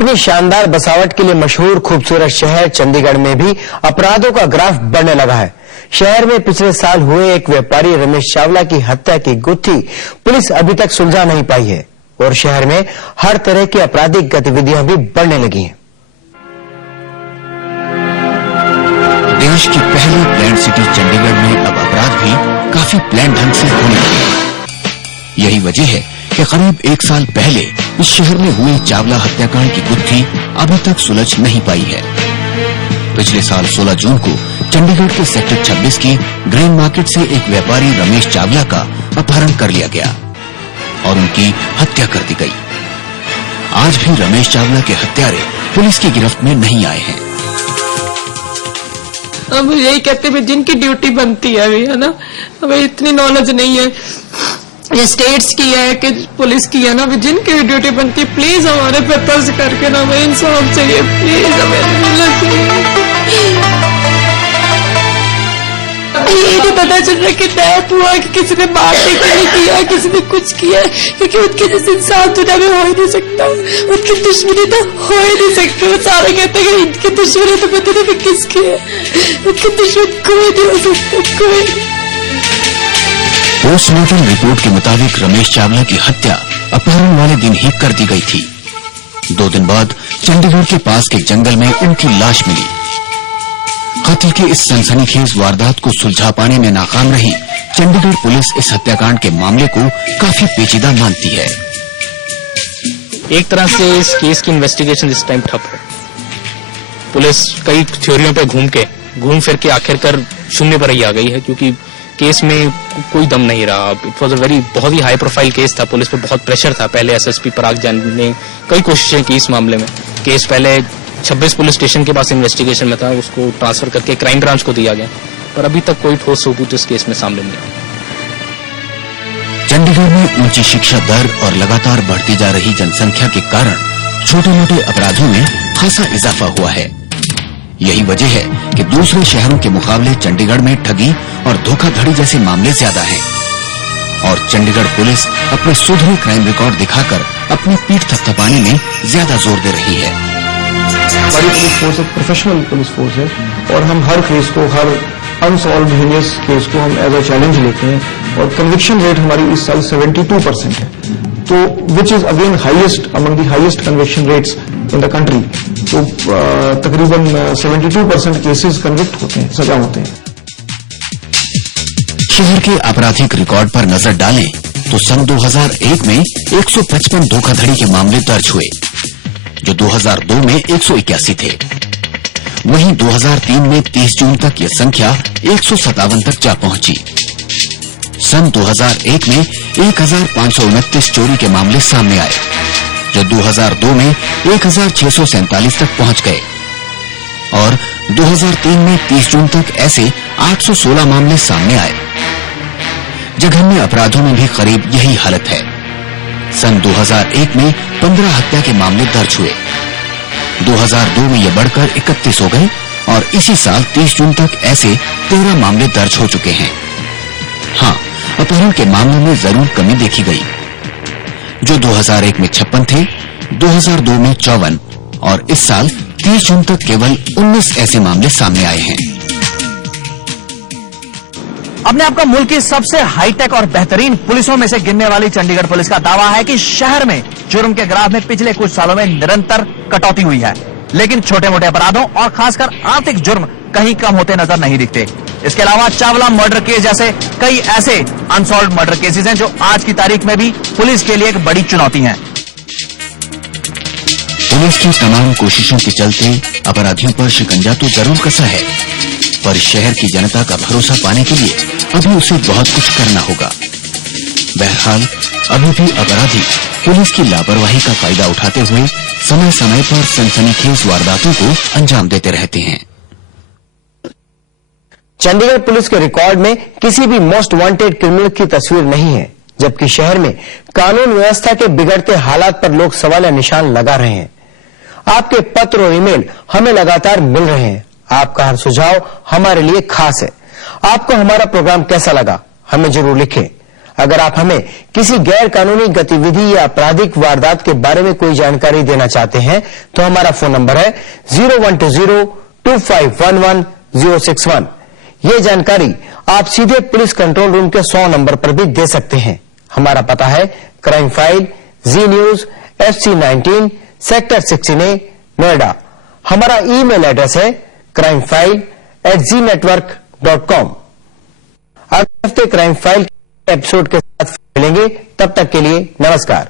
अपनी शानदार बसावट के लिए मशहूर खूबसूरत शहर चंडीगढ़ में भी अपराधों का ग्राफ बढ़ने लगा है। शहर में पिछले साल हुए एक व्यापारी रमेश चावला की हत्या की गुत्थी पुलिस अभी तक सुलझा नहीं पाई है और शहर में हर तरह की आपराधिक गतिविधियां भी बढ़ने लगी हैं। देश की पहली प्लान्ड सिटी चंडीगढ़ में अब अपराध भी काफी प्लान ढंग से होने लगे। यही वजह है कि करीब एक साल पहले इस शहर में हुए चावला हत्याकांड की गुत्थी अभी तक सुलझ नहीं पाई है। पिछले साल 16 जून को चंडीगढ़ के सेक्टर 26 की ग्रेन मार्केट से एक व्यापारी रमेश चावला का अपहरण कर लिया गया और उनकी हत्या कर दी गई। आज भी रमेश चावला के हत्यारे पुलिस की गिरफ्त में नहीं आए हैं। हम यही कहते हैं जिनकी ड्यूटी बनती है अभी, है ना, हमें इतनी नॉलेज नहीं है, ये स्टेट्स की है कि पुलिस की है ना, जिनकी ड्यूटी बनती है प्लीज हमारे पे तर्ज करके ना हमें इंसाफ चाहिए, प्लीज हमें मिलना चाहिए। ये नहीं पता चल रहा कि डेथ हुआ कि किसी ने मारने के लिए किया, किसी ने कुछ किया, क्योंकि उनके जैसे इंसान दुनिया में हो ही नहीं सकता, उनकी दुश्मनी तो हो ही नहीं सकती। वो सारे कहते हैं कि इनकी दुश्मनी तो पता नहीं किसकी है, उनकी दुश्मन कोई नहीं हो सकता, कोई। पोस्टमार्टम रिपोर्ट के मुताबिक रमेश चावला की हत्या अपहरण वाले दिन ही कर दी गई थी। 2 दिन बाद चंडीगढ़ के पास के जंगल में उनकी लाश मिली। कत्ल की इस सनसनीखेज वारदात को सुलझा पाने में नाकाम रही चंडीगढ़ पुलिस इस हत्याकांड के मामले को काफी पेचीदा मानती है। एक तरह से इस केस की इन्वेस्टिगेशन इस टाइम ठप है। पुलिस कई थ्योरियों पे घूम फिर के आखिरकार शून्य पर ही आ गई है, क्योंकि केस में कोई दम नहीं रहा। इट वॉज अ बहुत ही हाई प्रोफाइल केस था, पुलिस पे बहुत प्रेशर था। पहले एसएसपी पराग जैन ने कई कोशिशें की इस मामले में। केस पहले 26 पुलिस स्टेशन के पास इन्वेस्टिगेशन में था, उसको ट्रांसफर करके क्राइम ब्रांच को दिया गया, पर अभी तक कोई ठोस सबूत इस केस में सामने नहीं आया। चंडीगढ़ में ऊंची शिक्षा दर और लगातार बढ़ती जा रही जनसंख्या के कारण छोटे मोटे अपराधों में खासा इजाफा हुआ है। यही वजह है कि दूसरे शहरों के मुकाबले चंडीगढ़ में ठगी और धोखाधड़ी जैसे मामले ज्यादा हैं और चंडीगढ़ पुलिस अपने सुधरे क्राइम रिकॉर्ड दिखाकर अपनी पीठ थपथपाने में ज्यादा जोर दे रही है। हमारी पुलिस फोर्स एक प्रोफेशनल पुलिस फोर्स है और हम हर केस को, हर अनसॉल्व्ड हीनियस केस को हम एज अ चैलेंज लेते हैं और कन्विक्शन रेट हमारी इस साल 72% है, तो which is again highest among the highest conviction rates in the country. तो तकरीबन 72% केसेस कन्विक्ट होते हैं, सजा होते हैं। शहर के आपराधिक रिकॉर्ड पर नजर डालें तो सन 2001 में 155 धोखाधड़ी के मामले दर्ज हुए, जो 2002 में 181 थे। वहीं 2003 में 30 जून तक यह संख्या 157 तक जा पहुंची। सन 2001 में 1529 चोरी के मामले सामने आए, जो 2002 में 1647 तक पहुंच गए और 2003 में 30 जून तक ऐसे 816 मामले सामने आए। जघन्य अपराधों में भी करीब यही हालत है। सन 2001 में 15 हत्या के मामले दर्ज हुए, 2002 में ये बढ़कर 31 हो गए और इसी साल 30 जून तक ऐसे 13 मामले दर्ज हो चुके हैं। हाँ, अपहरण के मामलों में जरूर कमी देखी गई, जो 2001 में 56 थे, 2002 में 54 और इस साल 30 जून तक केवल 19 ऐसे मामले सामने आए हैं। अपने आप को मुल्क की सबसे हाईटेक और बेहतरीन पुलिसों में से गिनने वाली चंडीगढ़ पुलिस का दावा है कि शहर में जुर्म के ग्राफ में पिछले कुछ सालों में निरंतर कटौती हुई है, लेकिन छोटे मोटे अपराधों और खासकर आर्थिक जुर्म कहीं कम होते नजर नहीं दिखते। इसके अलावा चावला मर्डर केस जैसे कई ऐसे अनसॉल्व्ड मर्डर केसेस हैं जो आज की तारीख में भी पुलिस के लिए एक बड़ी चुनौती हैं। पुलिस की तमाम कोशिशों के चलते अपराधियों पर शिकंजा तो जरूर कसा है, पर शहर की जनता का भरोसा पाने के लिए अभी उसे बहुत कुछ करना होगा। बहरहाल अभी भी अपराधी पुलिस की लापरवाही का फायदा उठाते हुए समय समय पर सनसनीखेज वारदातों को अंजाम देते रहते हैं। चंडीगढ़ पुलिस के रिकॉर्ड में किसी भी मोस्ट वांटेड क्रिमिनल की तस्वीर नहीं है, जबकि शहर में कानून व्यवस्था के बिगड़ते हालात पर लोग सवाल या निशान लगा रहे हैं। आपके पत्र और ईमेल हमें लगातार मिल रहे हैं। आपका हर सुझाव हमारे लिए खास है। आपको हमारा प्रोग्राम कैसा लगा हमें जरूर लिखें। अगर आप हमें किसी गैर कानूनी गतिविधि या आपराधिक वारदात के बारे में कोई जानकारी देना चाहते हैं तो हमारा फोन नंबर है 0120-2511-061। ये जानकारी आप सीधे पुलिस कंट्रोल रूम के 100 नंबर पर भी दे सकते हैं। हमारा पता है crime file, Zee News, FC19, sector 16A, Noida. हमारा ईमेल एड्रेस है crimefile@znetwork.com। अगले हफ्ते क्राइम फाइल के एपिसोड के साथ मिलेंगे, तब तक के लिए नमस्कार।